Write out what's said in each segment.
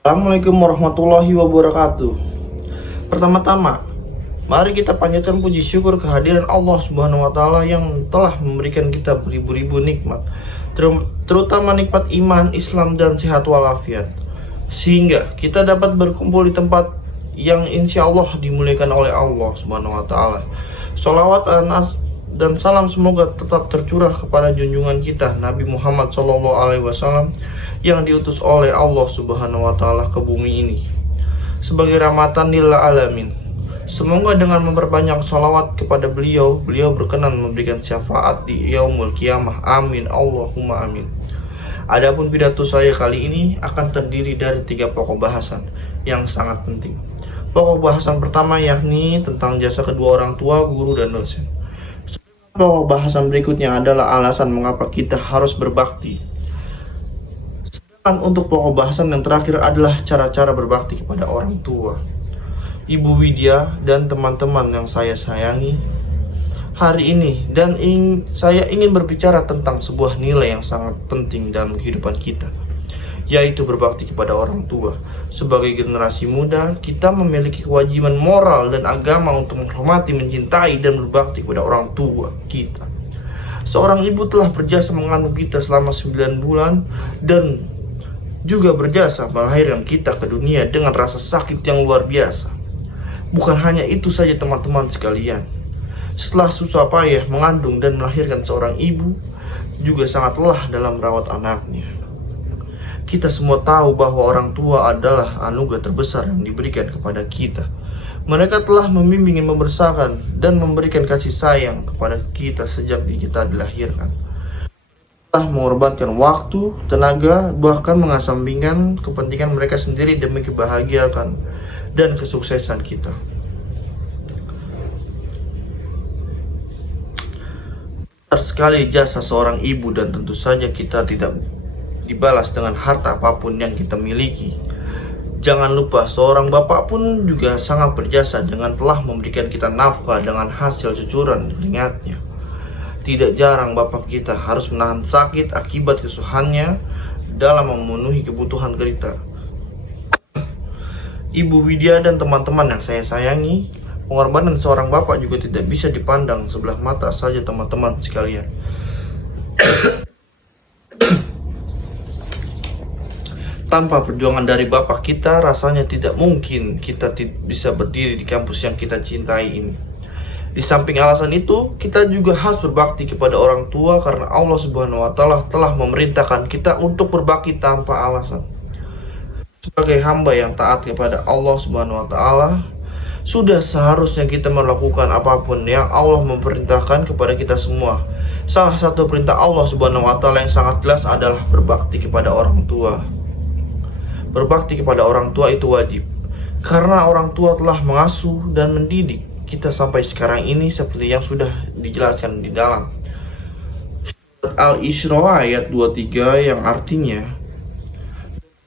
Assalamualaikum warahmatullahi wabarakatuh. Pertama-tama, mari kita panjatkan puji syukur kehadiran Allah Subhanahu wa taala yang telah memberikan kita beribu-ribu nikmat, terutama nikmat iman, Islam dan sehat walafiat, sehingga kita dapat berkumpul di tempat yang insya Allah dimuliakan oleh Allah Subhanahu wa taala. Sholawat dan salam semoga tetap tercurah kepada junjungan kita Nabi Muhammad SAW yang diutus oleh Allah Subhanahu wa taala ke bumi ini sebagai rahmatan lil alamin. Semoga dengan memperbanyak sholawat kepada beliau berkenan memberikan syafaat di yaumul kiamah. Amin Allahumma amin. Adapun pidato saya kali ini akan terdiri dari 3 pokok bahasan yang sangat penting. Pokok bahasan pertama yakni tentang jasa kedua orang tua, guru dan dosen. Pokok bahasan berikutnya adalah alasan mengapa kita harus berbakti. Sedangkan untuk pokok bahasan yang terakhir adalah cara-cara berbakti kepada orang tua. Ibu Widya dan teman-teman yang saya sayangi, hari ini saya ingin berbicara tentang sebuah nilai yang sangat penting dalam kehidupan kita, yaitu berbakti kepada orang tua. Sebagai generasi muda, kita memiliki kewajiban moral dan agama untuk menghormati, mencintai, dan berbakti kepada orang tua kita. Seorang ibu telah berjasa mengandung kita selama 9 bulan dan juga berjasa melahirkan kita ke dunia dengan rasa sakit yang luar biasa. Bukan hanya itu saja teman-teman sekalian, setelah susah payah mengandung dan melahirkan, seorang ibu juga sangat lelah dalam merawat anaknya. Kita semua tahu bahwa orang tua adalah anugerah terbesar yang diberikan kepada kita. Mereka telah membimbing, membesarkan, dan memberikan kasih sayang kepada kita sejak kita dilahirkan. Telah mengorbankan waktu, tenaga, bahkan mengesampingkan kepentingan mereka sendiri demi kebahagiaan dan kesuksesan kita. Besar sekali jasa seorang ibu dan tentu saja kita tidak dibalas dengan harta apapun yang kita miliki. Jangan lupa seorang bapak pun juga sangat berjasa dengan telah memberikan kita nafkah dengan hasil cucuran keringatnya. Tidak jarang bapak kita harus menahan sakit akibat kesusahannya dalam memenuhi kebutuhan kita. Ibu Widya dan teman-teman yang saya sayangi, pengorbanan seorang bapak juga tidak bisa dipandang sebelah mata saja teman-teman sekalian. Tanpa perjuangan dari bapak kita, rasanya tidak mungkin kita bisa berdiri di kampus yang kita cintai ini. Di samping alasan itu, kita juga harus berbakti kepada orang tua karena Allah Subhanahu wa taala telah memerintahkan kita untuk berbakti tanpa alasan. Sebagai hamba yang taat kepada Allah Subhanahu wa taala, sudah seharusnya kita melakukan apapun yang Allah memerintahkan kepada kita semua. Salah satu perintah Allah Subhanahu wa taala yang sangat jelas adalah berbakti kepada orang tua. Berbakti kepada orang tua itu wajib, karena orang tua telah mengasuh dan mendidik kita sampai sekarang ini seperti yang sudah dijelaskan di dalam Surat Al-Isra ayat 23 yang artinya,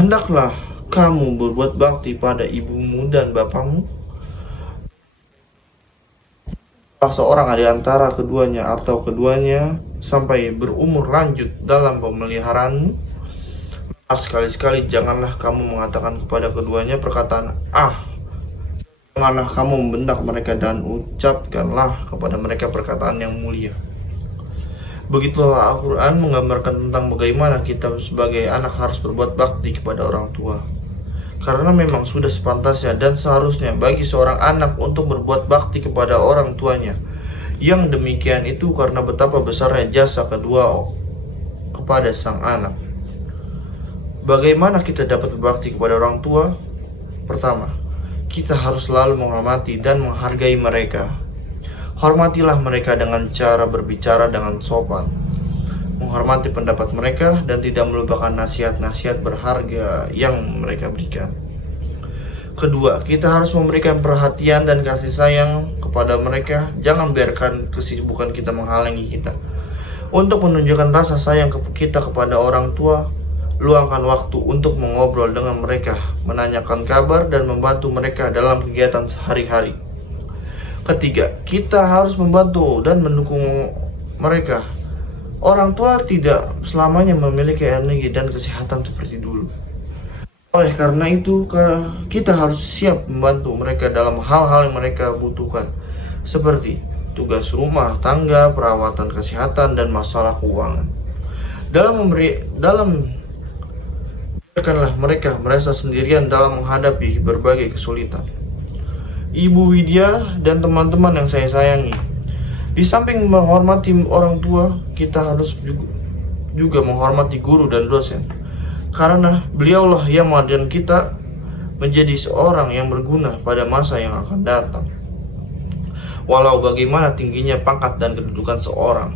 hendaklah kamu berbuat bakti pada ibumu dan bapamu. Salah seorang di antara keduanya atau keduanya sampai berumur lanjut dalam pemeliharaanmu, sekali-sekali janganlah kamu mengatakan kepada keduanya perkataan janganlah kamu membentak mereka dan ucapkanlah kepada mereka perkataan yang mulia. Begitulah Al-Quran menggambarkan tentang bagaimana kita sebagai anak harus berbuat bakti kepada orang tua. Karena memang sudah sepantasnya dan seharusnya bagi seorang anak untuk berbuat bakti kepada orang tuanya. Yang demikian itu karena betapa besarnya jasa kedua kepada sang anak. Bagaimana kita dapat berbakti kepada orang tua? Pertama, kita harus selalu menghormati dan menghargai mereka. Hormatilah mereka dengan cara berbicara dengan sopan, menghormati pendapat mereka dan tidak melupakan nasihat-nasihat berharga yang mereka berikan. Kedua, kita harus memberikan perhatian dan kasih sayang kepada mereka. Jangan biarkan kesibukan kita menghalangi kita untuk menunjukkan rasa sayang kita kepada orang tua. Luangkan waktu untuk mengobrol dengan mereka, menanyakan kabar dan membantu mereka dalam kegiatan sehari-hari. Ketiga, kita harus membantu dan mendukung mereka. Orang tua tidak selamanya memiliki energi dan kesehatan seperti dulu. Oleh karena itu, kita harus siap membantu mereka dalam hal-hal yang mereka butuhkan, seperti tugas rumah tangga, perawatan kesehatan, dan masalah keuangan. Dalam biarkanlah mereka merasa sendirian dalam menghadapi berbagai kesulitan. Ibu Widya dan teman-teman yang saya sayangi, di samping menghormati orang tua, kita harus juga menghormati guru dan dosen, karena beliaulah yang menghadirkan kita menjadi seorang yang berguna pada masa yang akan datang. Walau bagaimana tingginya pangkat dan kedudukan seorang,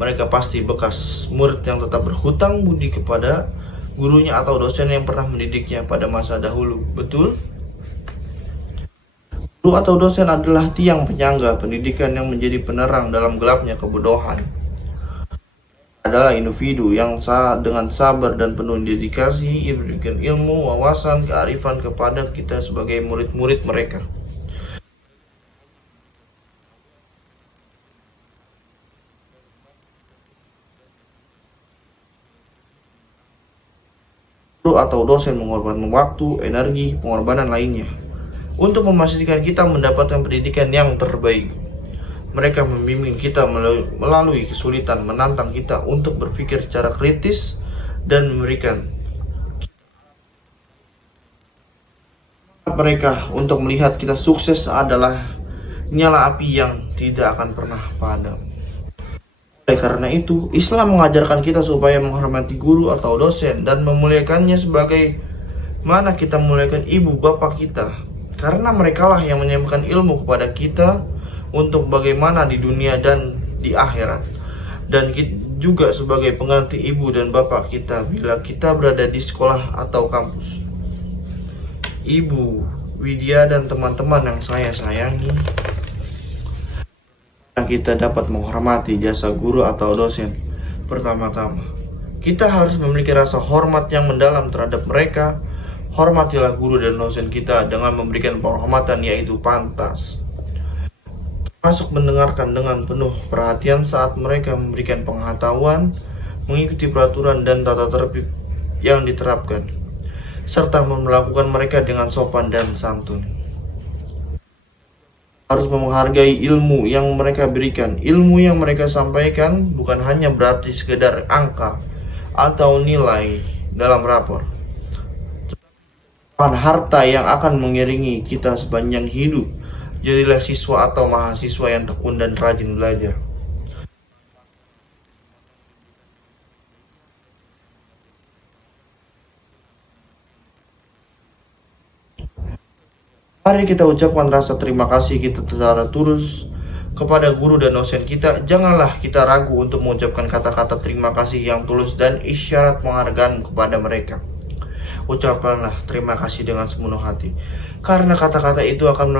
mereka pasti bekas murid yang tetap berhutang budi kepada gurunya atau dosen yang pernah mendidiknya pada masa dahulu. Betul? Guru atau dosen adalah tiang penyangga pendidikan yang menjadi penerang dalam gelapnya kebodohan. Adalah individu yang dengan sabar dan penuh dedikasi memberikan ilmu, wawasan, kearifan kepada kita sebagai murid-murid mereka. Guru atau dosen mengorbankan waktu, energi, pengorbanan lainnya untuk memastikan kita mendapatkan pendidikan yang terbaik. Mereka membimbing kita melalui kesulitan, menantang kita untuk berpikir secara kritis dan memberikan mereka untuk melihat kita sukses adalah nyala api yang tidak akan pernah padam. Oleh karena itu, Islam mengajarkan kita supaya menghormati guru atau dosen dan memuliakannya sebagai mana kita memuliakan ibu bapak kita, karena merekalah yang menyampaikan ilmu kepada kita untuk bagaimana di dunia dan di akhirat, dan juga sebagai pengganti ibu dan bapak kita bila kita berada di sekolah atau kampus. Ibu Widya dan teman-teman yang saya sayangi, kita dapat menghormati jasa guru atau dosen. Pertama-tama, kita harus memiliki rasa hormat yang mendalam terhadap mereka. Hormatilah guru dan dosen kita dengan memberikan penghormatan yaitu pantas, termasuk mendengarkan dengan penuh perhatian saat mereka memberikan pengetahuan, mengikuti peraturan dan tata tertib yang diterapkan, serta melakukan mereka dengan sopan dan santun. Harus menghargai ilmu yang mereka berikan. Ilmu yang mereka sampaikan bukan hanya berarti sekedar angka atau nilai dalam rapor, harta yang akan mengiringi kita sepanjang hidup. Jadilah siswa atau mahasiswa yang tekun dan rajin belajar. Mari kita ucapkan rasa terima kasih kita secara tulus kepada guru dan dosen kita. Janganlah kita ragu untuk mengucapkan kata-kata terima kasih yang tulus dan isyarat penghargaan kepada mereka. Ucapkanlah terima kasih dengan sepenuh hati, karena kata-kata itu akan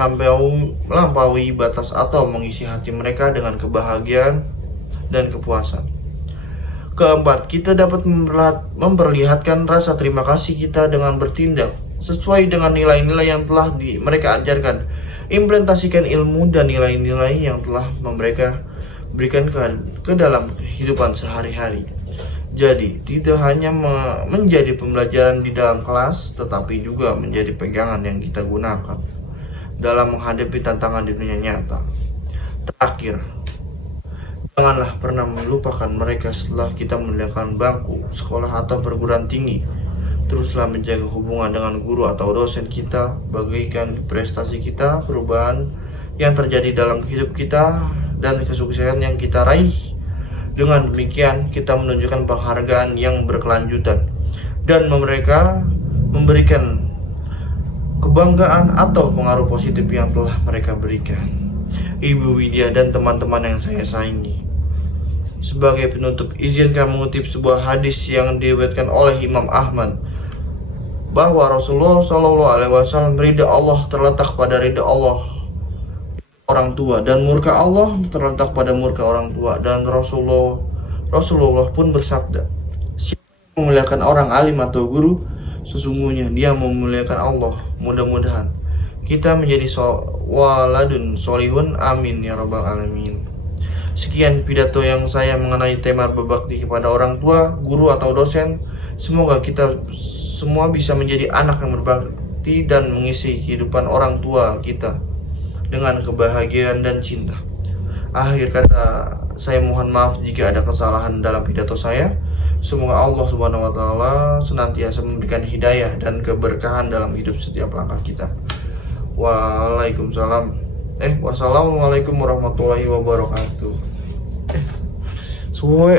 melampaui batas atau mengisi hati mereka dengan kebahagiaan dan kepuasan. Keempat, kita dapat memperlihatkan rasa terima kasih kita dengan bertindak sesuai dengan nilai-nilai yang telah mereka ajarkan. Implementasikan ilmu dan nilai-nilai yang telah mereka berikan ke dalam kehidupan sehari-hari. Jadi, tidak hanya menjadi pembelajaran di dalam kelas, tetapi juga menjadi pegangan yang kita gunakan dalam menghadapi tantangan di dunia nyata. Terakhir, janganlah pernah melupakan mereka setelah kita meninggalkan bangku sekolah atau perguruan tinggi. Teruslah menjaga hubungan dengan guru atau dosen kita, bagikan prestasi kita, perubahan yang terjadi dalam hidup kita, dan kesuksesan yang kita raih. Dengan demikian, kita menunjukkan penghargaan yang berkelanjutan dan mereka memberikan kebanggaan atau pengaruh positif yang telah mereka berikan. Ibu Widya dan teman-teman yang saya sayangi, sebagai penutup, izinkan mengutip sebuah hadis yang diriwayatkan oleh Imam Ahmad, bahwa Rasulullah SAW ridha Allah terletak pada ridha Allah orang tua, dan murka Allah terletak pada murka orang tua. Dan Rasulullah pun bersabda, siapa yang memuliakan orang alim atau guru, sesungguhnya dia memuliakan Allah. Mudah-mudahan kita menjadi waladun solihun, amin ya rabbal alamin. Sekian pidato yang saya mengenai tema berbakti kepada orang tua, guru atau dosen. Semoga kita semua bisa menjadi anak yang berbakti dan mengisi kehidupan orang tua kita dengan kebahagiaan dan cinta. Akhir kata, saya mohon maaf jika ada kesalahan dalam pidato saya. Semoga Allah Subhanahu wa taala senantiasa memberikan hidayah dan keberkahan dalam hidup setiap langkah kita. Wassalamualaikum warahmatullahi wabarakatuh. Suwe.